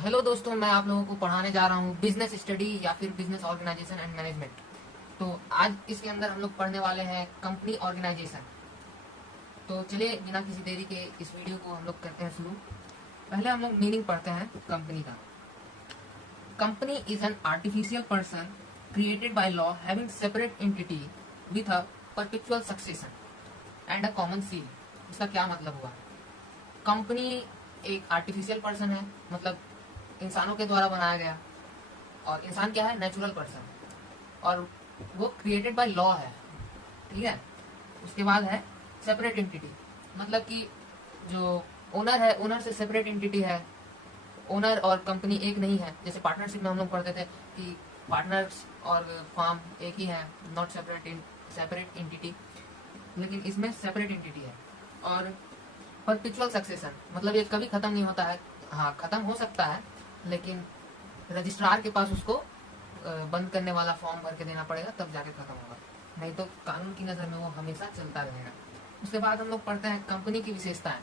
Hello दोस्तों, मैं आप लोगों को पढ़ाने जा रहा हूँ बिजनेस स्टडी या फिर बिजनेस ऑर्गेनाइजेशन एंड मैनेजमेंट। तो आज इसके अंदर हम लोग पढ़ने वाले हैं कंपनी ऑर्गेनाइजेशन। तो चलिए बिना किसी देरी के इस वीडियो को हम लोग करते हैं शुरू। पहले हम लोग मीनिंग पढ़ते हैं कंपनी का। Company is an artificial person created by law having separate entity with a perpetual succession and a common seal. इसका क्या मतलब हुआ? कंपनी एक आर्टिफिशियल पर्सन है, मतलब इंसानों के द्वारा बनाया गया, और इंसान क्या है? नेचुरल पर्सन, और वो क्रिएटेड बाय लॉ है। ठीक है। उसके बाद है सेपरेट एंटिटी, मतलब कि जो ओनर है, ओनर से सेपरेट एंटिटी है। ओनर और कंपनी एक नहीं है। जैसे पार्टनरशिप में हम लोग पढ़ते थे कि पार्टनर्स और फार्म एक ही है, नॉट सेपरेट एंटिटी, लेकिन इसमें सेपरेट एंटिटी है। और परपेचुअल सक्सेशन, मतलब ये कभी खत्म नहीं होता है। हाँ, खत्म हो सकता है, लेकिन रजिस्ट्रार के पास उसको बंद करने वाला फॉर्म भर के देना पड़ेगा, तब जाके खत्म होगा, नहीं तो कानून की नज़र में वो हमेशा चलता रहेगा। उसके बाद हम लोग पढ़ते हैं कंपनी की विशेषताएं।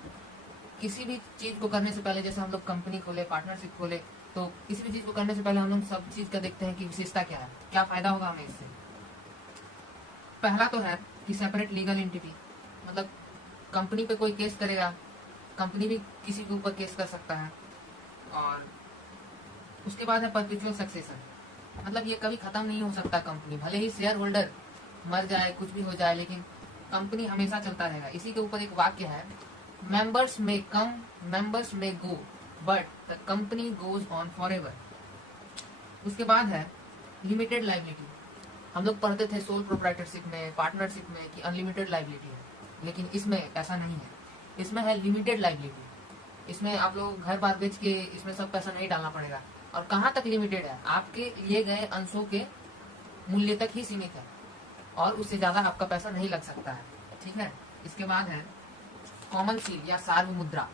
किसी भी चीज़ को करने से पहले, जैसे हम लोग कंपनी खोले, पार्टनरशिप खोले, तो किसी भी चीज़ को करने से पहले हम लोग सब चीज़ का देखते हैं कि विशेषता क्या है, क्या फ़ायदा होगा हमें इससे। पहला तो है कि सेपरेट लीगल एंटिटी, मतलब कंपनी पे कोई केस करेगा, कंपनी भी किसी के ऊपर केस कर सकता है। और उसके बाद है परपेचुअल सक्सेशन, मतलब ये कभी खत्म नहीं हो सकता। कंपनी भले ही शेयर होल्डर मर जाए, कुछ भी हो जाए, लेकिन कंपनी हमेशा चलता रहेगा। इसी के ऊपर एक वाक्य है, मेंबर्स में कम, मेंबर्स में go, but the company goes on for ever. उसके बाद है लिमिटेड लाइबिलिटी। हम लोग पढ़ते थे सोल प्रोप्राइटरशिप में, पार्टनरशिप में, कि अनलिमिटेड लाइबिलिटी है, लेकिन इसमें ऐसा नहीं है। इसमें है लिमिटेड लाइबिलिटी। इसमें आप लोग घर बार बेच के इसमें सब पैसा नहीं डालना पड़ेगा। और कहाँ तक लिमिटेड है? आपके लिए गए अंशों के मूल्य तक ही सीमित है, और उससे ज्यादा आपका पैसा नहीं लग सकता है। ठीक है। इसके बाद है कॉमन सील या सार्वमुद्रा।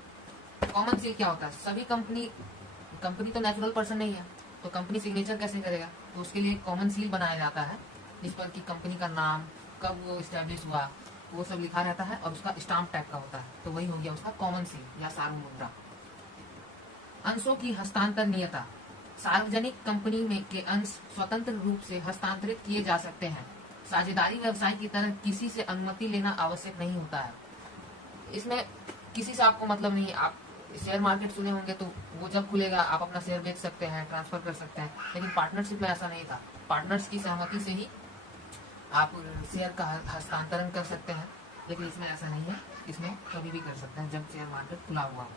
कॉमन सील क्या होता है? सभी कंपनी तो नेचुरल पर्सन नहीं है, तो कंपनी सिग्नेचर कैसे करेगा? तो उसके लिए कॉमन सील बनाया जाता है, जिस पर कि कंपनी का नाम, कब वो स्टैब्लिश हुआ, वो सब लिखा रहता है, और उसका स्टाम्प टाइप का होता है। तो वही हो गया उसका कॉमन सील या सार्वमुद्रा। अंशों की हस्तांतर नियता। सार्वजनिक कंपनी में के अंश स्वतंत्र रूप से हस्तांतरित किए जा सकते हैं। साझेदारी व्यवसाय की तरह किसी से अनुमति लेना आवश्यक नहीं होता है। इसमें किसी से आपको मतलब नहीं है। आप शेयर मार्केट सुने होंगे, तो वो जब खुलेगा आप अपना शेयर बेच सकते हैं, ट्रांसफर कर सकते हैं, लेकिन पार्टनरशिप में ऐसा नहीं था। पार्टनर्स की सहमति से ही आप शेयर का हस्तांतरण कर सकते हैं, लेकिन इसमें ऐसा नहीं है। इसमें कभी भी कर सकते हैं जब शेयर मार्केट खुला हुआ हो।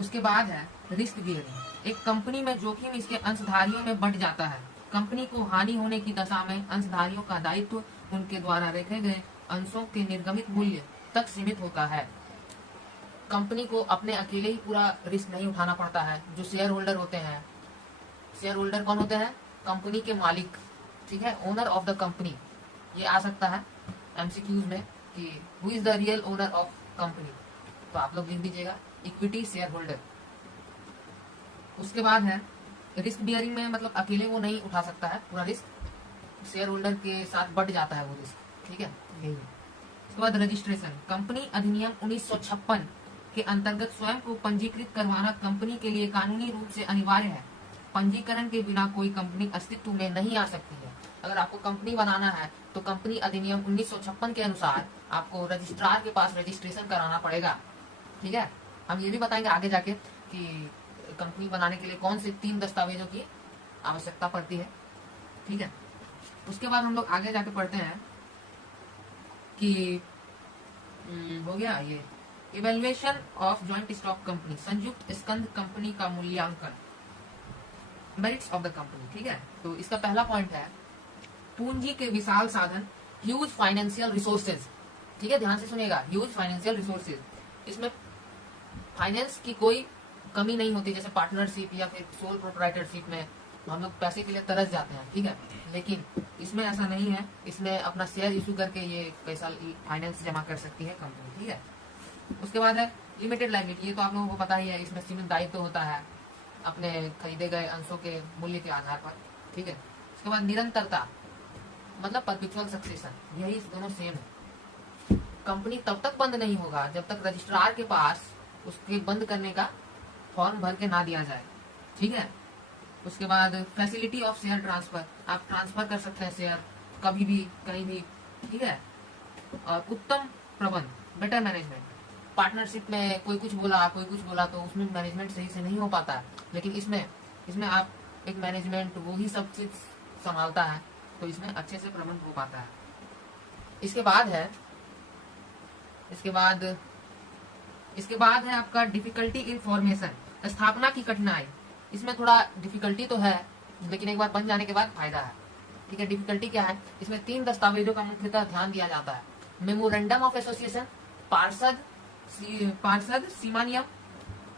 उसके बाद है रिस्क बियरिंग। एक कंपनी में जोखिम इसके अंशधारियों में बढ़ जाता है। कंपनी को हानि होने की दशा में अंशधारियों का दायित्व उनके द्वारा रखे गए अंशों के निर्गमित मूल्य तक सीमित होता है। कंपनी को अपने अकेले ही पूरा रिस्क नहीं उठाना पड़ता है। जो शेयर होल्डर होते हैं, शेयर होल्डर कौन होते हैं? कंपनी के मालिक। ठीक है, ओनर ऑफ द कंपनी। ये आ सकता है एमसीक्यूज में कि who is the real owner of company, तो आप लोग लिख दीजिएगा इक्विटी शेयर होल्डर। उसके बाद है रिस्क बियरिंग में, मतलब अकेले वो नहीं उठा सकता है पूरा रिस्क, शेयर होल्डर के साथ बढ़ जाता है वो रिस्क। ठीक है, यही है। उसके बाद रजिस्ट्रेशन। कंपनी अधिनियम 1956 के अंतर्गत स्वयं को पंजीकृत करवाना कंपनी के लिए कानूनी रूप से अनिवार्य है। पंजीकरण के बिना कोई कंपनी अस्तित्व में नहीं आ सकती है। अगर आपको कंपनी बनाना है तो कंपनी अधिनियम 1956 के अनुसार आपको रजिस्ट्रार के पास रजिस्ट्रेशन कराना पड़ेगा। ठीक है। हम ये भी बताएंगे आगे जाके कि कंपनी बनाने के लिए कौन से 3 दस्तावेजों की आवश्यकता पड़ती है। ठीक है। उसके बाद हम लोग आगे जाके पढ़ते हैं कि हो गया ये evaluation of joint stock company, संयुक्त स्कंध कंपनी का मूल्यांकन, मेरिट्स ऑफ द कंपनी। ठीक है। तो इसका पहला पॉइंट है पूंजी के विशाल साधन, ह्यूज फाइनेंशियल रिसोर्सेज। ठीक है, ध्यान से सुनिएगा, ह्यूज फाइनेंशियल रिसोर्सेज। इसमें फाइनेंस की कोई कमी नहीं होती। जैसे पार्टनरशिप या फिर सोल प्रोप्राइटरशिप में हम लोग पैसे के लिए तरस जाते हैं। ठीक है, लेकिन इसमें ऐसा नहीं है। इसमें अपना शेयर इशू करके ये पैसा फाइनेंस जमा कर सकती है कंपनी। ठीक है। उसके बाद है लिमिटेड लाइबिलिटी। ये तो आप लोगों को पता ही है, इसमें सीमित दायित्व होता है अपने खरीदे गए अंशों के मूल्य के आधार पर। ठीक है। उसके बाद निरंतरता, मतलब परपेचुअल सक्सेशन। यही दोनों सेम है। कंपनी तब तक बंद नहीं होगा जब तक रजिस्ट्रार के पास उसके बंद करने का फॉर्म भर के ना दिया जाए, ठीक है। उसके बाद फैसिलिटी ऑफ शेयर ट्रांसफर, आप ट्रांसफर कर सकते हैं शेयर कभी भी कहीं भी, ठीक है। और उत्तम प्रबंध, बेटर मैनेजमेंट, पार्टनरशिप में कोई कुछ बोला तो उसमें मैनेजमेंट सही से नहीं हो पाता है, लेकिन इसमें आप एक मैनेजमेंट वो ही सब चीज संभालता है, तो इसमें अच्छे से प्रबंध हो पाता है। इसके बाद है आपका डिफिकल्टी इन फॉर्मेशन, स्थापना की कठिनाई। इसमें थोड़ा डिफिकल्टी तो है, लेकिन एक बार बन जाने के बाद फायदा है, ठीक है। डिफिकल्टी क्या है, इसमें 3 दस्तावेजों का मुख्यतः ध्यान दिया जाता है। मेमोरेंडम ऑफ एसोसिएशन, पार्षद सीमा नियम,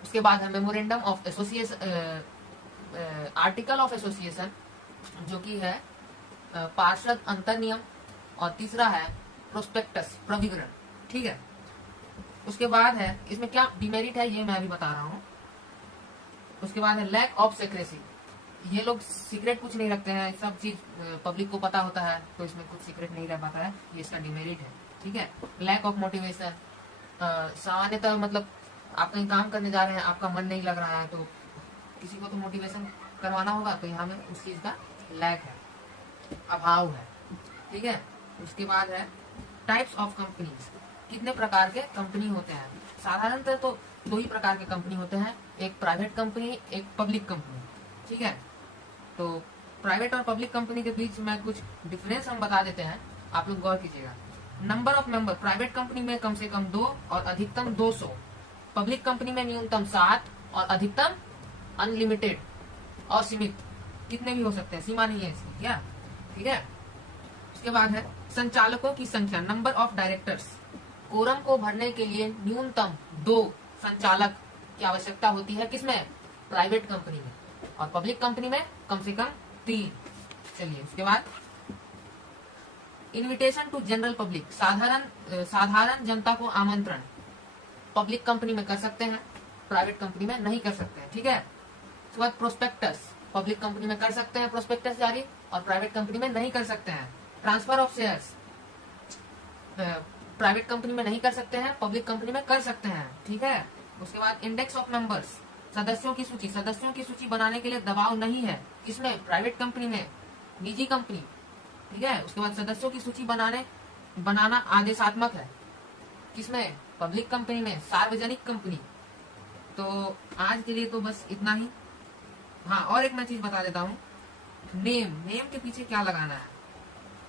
उसके बाद है memorandum of association, article of association जो कि है पार्षद अंतर नियम, और तीसरा है प्रोस्पेक्टस प्रविवरण, ठीक है। उसके बाद है इसमें क्या डिमेरिट है ये मैं अभी बता रहा हूँ। उसके बाद है लैक ऑफ सीक्रेसी, ये लोग सीक्रेट कुछ नहीं रखते हैं, सब चीज पब्लिक को पता होता है, तो इसमें कुछ सीक्रेट नहीं रह पाता है, ये इसका डिमेरिट है, ठीक है। लैक ऑफ मोटिवेशन, सामान्यतः मतलब आप कहीं काम करने जा रहे हैं, आपका मन नहीं लग रहा है, तो किसी को तो मोटिवेशन करवाना होगा, तो यहाँ में उस चीज का लैक है, अभाव है, ठीक है। उसके बाद है टाइप्स ऑफ कंपनीज, कितने प्रकार के कंपनी होते हैं। साधारणतः तो 2 ही प्रकार के कंपनी होते हैं, एक प्राइवेट कंपनी, एक पब्लिक कंपनी, ठीक है। तो प्राइवेट और पब्लिक कंपनी के बीच में कुछ डिफरेंस हम बता देते हैं, आप लोग गौर कीजिएगा। Number of member, private company में कम से कम 2 और अधिकतम 200, पब्लिक कंपनी में न्यूनतम 7 और अधिकतम अनलिमिटेड, असीमित, कितने भी हो सकते हैं, सीमा नहीं है इसकी, क्या, ठीक है। उसके बाद है संचालकों की संख्या, नंबर ऑफ डायरेक्टर्स, कोरम को भरने के लिए न्यूनतम 2 संचालक की आवश्यकता होती है, किसमें, प्राइवेट कंपनी में, और पब्लिक कंपनी में कम से कम 3। चलिए उसके बाद इनविटेशन टू जनरल पब्लिक, साधारण जनता को आमंत्रण, पब्लिक कंपनी में कर सकते हैं, प्राइवेट कंपनी में नहीं कर सकते हैं, ठीक है। उसके बाद प्रोस्पेक्टस, पब्लिक कंपनी में कर सकते हैं प्रोस्पेक्टस जारी, और प्राइवेट कंपनी में नहीं कर सकते हैं। Transfer of shares, private company में नहीं कर सकते हैं, पब्लिक कंपनी में कर सकते हैं, ठीक है। उसके बाद इंडेक्स ऑफ मेंबर्स, सदस्यों की सूची बनाने के लिए दबाव नहीं है, किसमें, प्राइवेट कंपनी में, निजी कंपनी, ठीक है। उसके बाद सदस्यों की सूची बनाना आदेशात्मक है, किसमें, पब्लिक कंपनी में, सार्वजनिक कंपनी। तो आज के लिए तो बस इतना ही। हाँ, और एक मैं चीज बता देता हूँ, नेम के पीछे क्या लगाना है।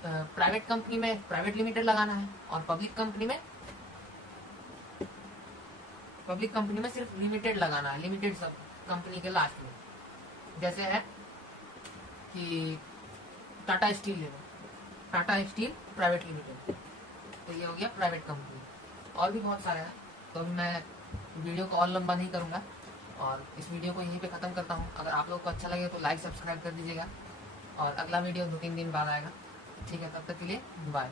प्राइवेट कंपनी में प्राइवेट लिमिटेड लगाना है, और पब्लिक कंपनी में सिर्फ लिमिटेड लगाना है, लिमिटेड सब कंपनी के लास्ट में। जैसे है कि टाटा स्टील ले लो, टाटा स्टील प्राइवेट लिमिटेड, तो ये हो गया प्राइवेट कंपनी। और भी बहुत सारे हैं, तो अभी मैं वीडियो को और लंबा नहीं करूंगा, और इस वीडियो को यहीं पे खत्म करता हूँ। अगर आप लोगों को अच्छा लगे तो लाइक सब्सक्राइब कर दीजिएगा, और अगला वीडियो 2-3 दिन बाद आएगा, ठीक है। तब तक के लिए बाय।